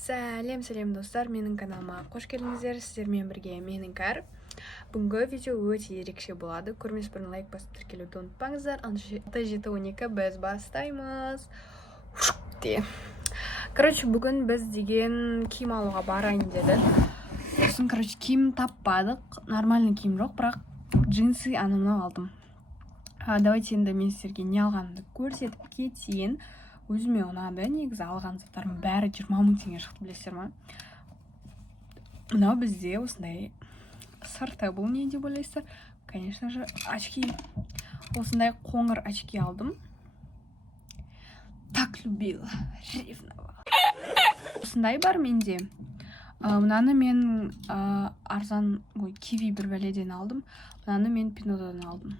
Сәлем достар, менің каналыма қош келдіңіздер. Сіздермен бірге мен Іңкәр. Бүгінгі видео өте ерекше болады. Көрмес бұрын лайк басып тіркелуді ұмытпаңыздар. 6-7-12 біз бастаймыз. Бүгін біз деген киім алуға барайын деді. Сосын, киім таппадық. Нормальный киім жоқ, бірақ джинсы анымнан алдым. Давайте енді мен сіздерге не алғанымды көрсетіп кетейін. Өзіме ұнады, негізі алған заттарым бәрі 20 000 теңге шықты, білесіздер ма? Мынау бізде осындай сырты, бұл не деп ойлайсыздар? Конечно же, очки. Осындай қоңыр очки алдым. Так любила, ревновала. Осындай бар менде. Мынаны мен арзан, киви бір бәледен алдым. Мынаны мен пинодан алдым.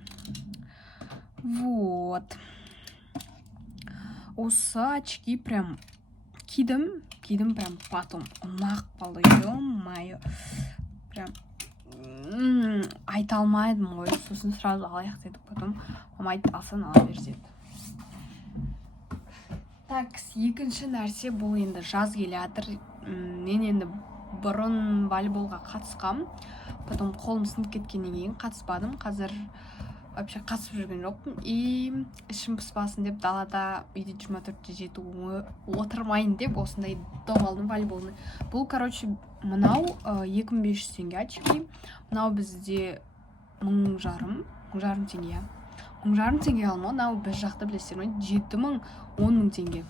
Вот. Осы очки прям кидім прям потом ұнақ болды, ё-моё, прям айта алмайдым ғой, сосын сразу алайық дедік, потом мама айтты, алсаң ала бер деді. Так, екінші нәрсе, бұл енді жаз келе жатыр. Мен енді бұрын волейболға қатысқам, потом қолым сынып кеткеннен кейін қатыспадым. Қазір вообще қатысып жүрген жоқпын. И ішім пыспасын деп далада үйде 24-те жету отырмайын деп осындай доп алдым волейболны. Бұл, мынау 2500 теңге очки. Мынау бізде 1500 теңге. 1500 теңге алма, мынау біз жақта білесіздер ме? 7000, 10 000 теңге.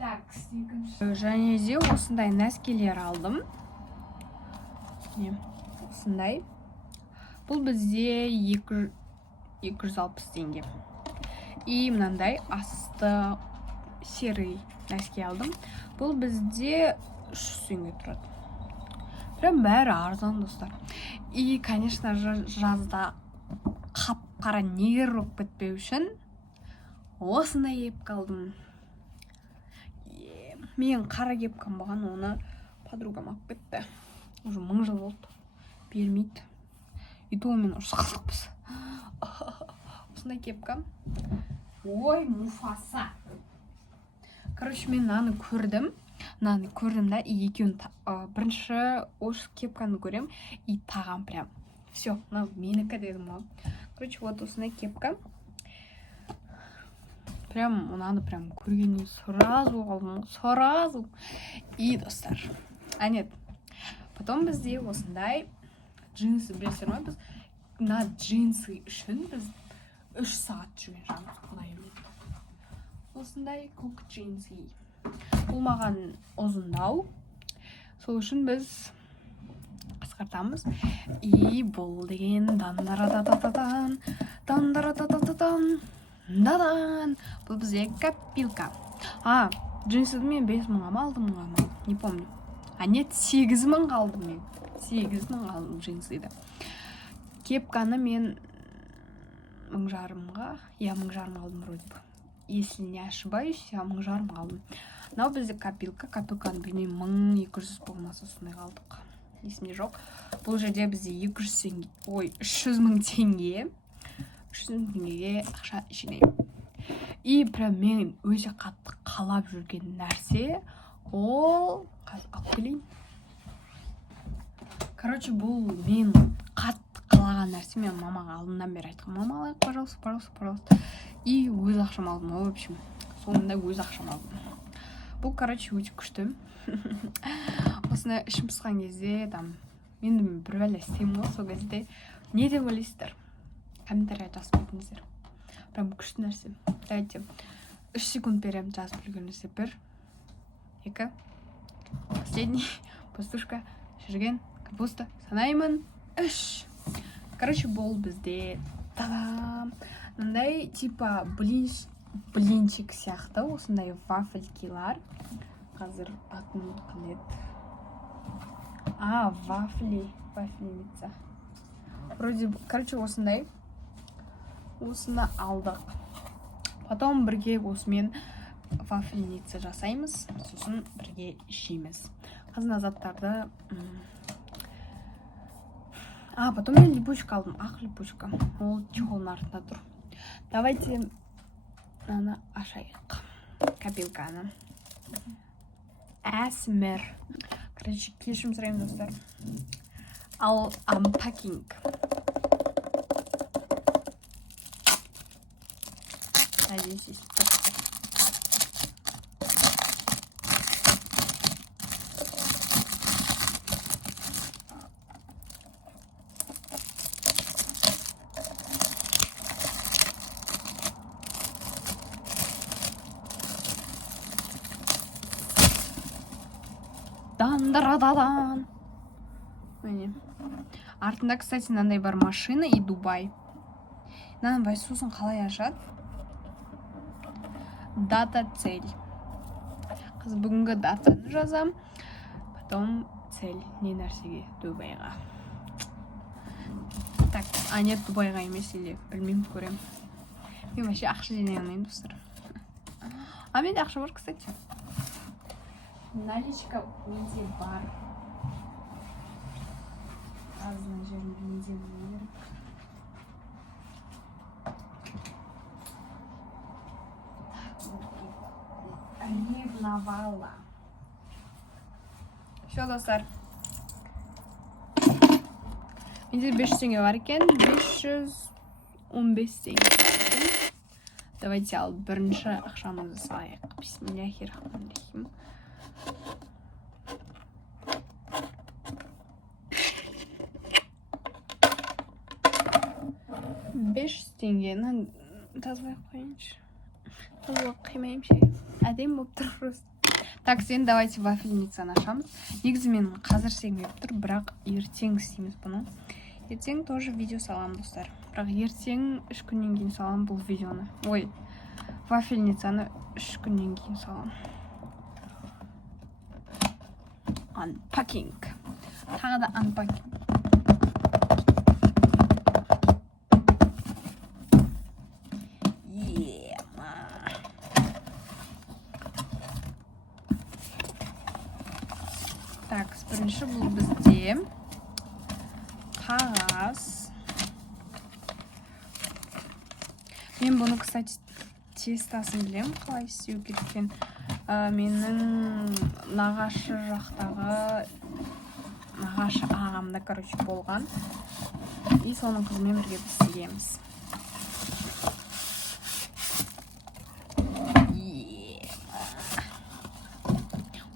Так, және де осындай нәскелер алдым. Осындай. Бұл бізде 260 теңге. И мынандай асты серый нәски алдым. Бұл бізде 300 теңге тұрады. Прям бәрі арзан, достар. И, конечно же, жазда қап-қара негр болып кетпеу үшін осындай кепка алдым. Мен қара кепкам болған, оны подругам алып кетті. Уже 1000 жыл болды. Бермейді. И то мен ұрыс қалдықпыз. Осындай кепка. Ой, Муфаса. Мен наны көрдім. Да, и екеуін бірінші осы кепканы көрем, и тағам прям. Все, менікі дедім ғой. Вот осындай кепка. Прям, ұнады прям көргеннен сразу қалдым. Сразу. И, достар. Нет. Потом бізде осындай джинсы, білесіздер ме? Біз на джинсы үшін біз 3 сағат жүрген жаңыз, құдай біледі. Осындай көк джинсы. Бұл маған ұзындау. Сол үшін біз қысқартамыз. И бұл деген дан-дара-да-да-да-дан, дан-дара-да-да-да-дан, дан. Бұл бізде копилка. Джинсыды мен 5000 алдым, не помню. Нет, 8000 қалдым мен. 8000 қалдым джинсыйды. Кепканы мен 1500-ға, 1500 алдым вроде бы. Если не ошибаюсь, 1500 қалдым. Мынау бізде копилка. Копилканы білмеймін, 1200 болмаса сондай қалдық. Есімде жоқ. Бұл жерде бізде 300 000 теңге. 300 000 теңгеге ақша жинаймын. И прям мен өте қатты қалап жүрген нәрсе ол алып келейін. Бұл мен қатты қалаған нәрсе. Мен мамаға алдынан бері айтқым, мама, алайық, пожалуйста. И өз ақшам алдым, в общем. Соңында өз ақшам алдым. Бұл, өте күшті. Осыны ішім пысқан кезде, мен бір бәле істеймін ғой, сол кезде не деп ойлайсыздар? Комментария жазып кетіңіздер. Прям күшті нәрсе. Давайте 3 секунд берем, жазып үлгеніңізде. 1, 2, последний, пастушка, жүрген, капуста, санаймын, 3. Бұл бізде мындай типа блинчик сияқты, осындай вафелькилар. Қазір атын қандай еді? Вафленица. Вроде, осындай. Осыны алдық. Потом бірге осымен вафленица жасаймыз, сосын бірге жейміз. Қазір заттарды потом мен липучка алдым, ақ липучка. Ол чехолдың артында тұр. Давайте мынаны ашайық. копилканы. Асмер. Короче, кешірім сұраймын достар. Ал unpacking. Надеюсь, есть. Дан-да-да-дан. Артында, кстати, мынандай бар машина и Дубай. Мынандай сосын қалай ашады? Дата цель. Қыз бүгінгі датаны жазам, потом цель. Не нәрсеге? Дубайға. Так, а нет, Дубайға емес или білмеймін, көрем. Мен вообще ақша жинай алмаймын, достар. А менде ақша бар, кстати. Наличка менде бар. Азына жерін менде бар. Ревновала. Все, достар. Менде 500 теңге бар екен, 515 теңге. Давайте ал бірінші ақшамызды салайық. Бисмиллахир-рахманир-рахим. Теңгені тазалай қойыншы. Тазалай қимайым ше. Әдем болып тұр просто. Так, сен давайте вафельницаны ашамыз. Негізі мен қазір істемей тұр, бірақ ертең істейміз бұны. Ертең тоже видео салам, достар. Бірақ ертең 3 күннен кейін салам бұл видеоны. Ой, вафельницаны 3 күннен кейін салам. Unpacking. Тағы да unpacking. Так, бірінші бұл бізде қағаз. Мен бұны, кстати, тестасын білем, қалай істеу керектен. Менің нағашы жақтағы нағашы ағамда, короче, болған. И соның қызымен бірге біз істегенбіз.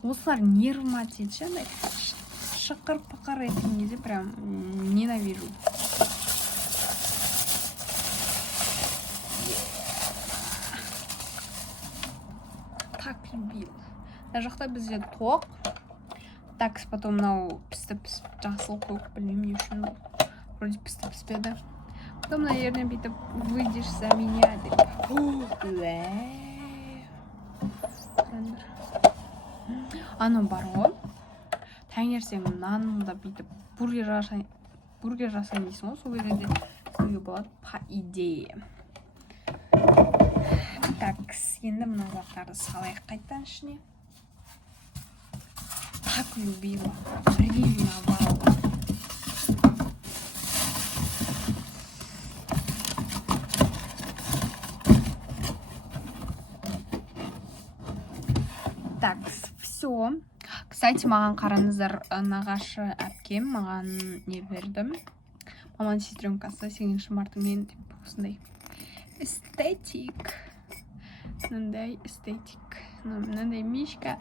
Осылар нервыма тиеді, шықыр-пықыр еткен кезде прям ненавижу. Так любил. Мына жақта бізде тоқ. Так, потом мынау пісті-пісіп, жасыл көк, білмеймін не үшін. Вроде пісті-піспеді. Потом, наверное, бүйтіп выйдешь за меня деп. Анау бар ғой. Таңертең нанымда бүйтіп бургер жасайын дейсің ғой, сол кезде істеуге болады по идее. Так, енді мына заттарды салайық қайттан ішіне. Так любила, ревновала. Так, все. Кстати, маған қараңыздар, нағашы әпкем маған не берді. Маман сестренкасы 8 мартымен деп осындай эстетик. Мынандай эстетик. Мынандай мишка.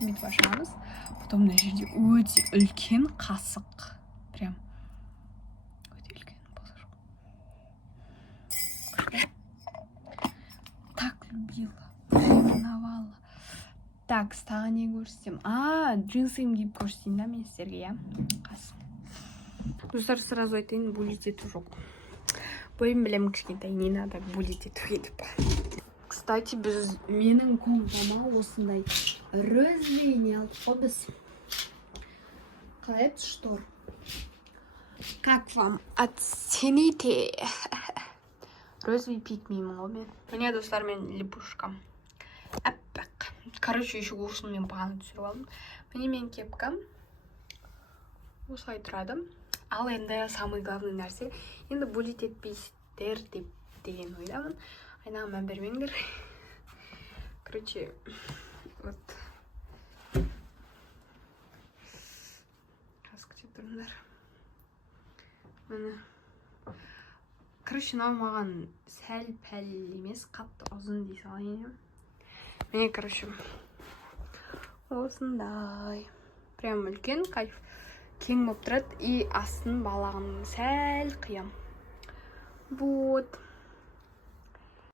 Бүйтіп ашамыз. Потом мына жерде өте үлкен қасық. Прям өте үлкен болса жоқ. Так любила. Ревновала. Так, тағы не көрсетем? Джинсым киіп көрсетейін да мен сіздерге, я? Қасым. Достар, сразу айтайын, булить ету жоқ. Бойым білем кішкентай, не надо булить етуге деп. Кстати, біз менің комнатама осындай розление алдық қой біз. Қалай еді штор? Как вам оцените? Розовый пикмеймін ғой мен. Міне, достар, мен липушкам. Әппақ. Короче, еще осыны мен бағаны түсіріп алдым. Міне мен кепкам. Осылай тұрады. Ал енді самый главный нәрсе. Енді булить етпейсіздер деген ойдамын. Айнаға мән бермеңдер. короче, вот. Қазір күте тұрыңдар. Міне. Короче, маған сәл-пәл емес, қатты ұзын дей салайын. Міне, короче, осындай. Прям үлкен кайф. Кең болып тұрады. И астын балағын сәл қиям. Вот.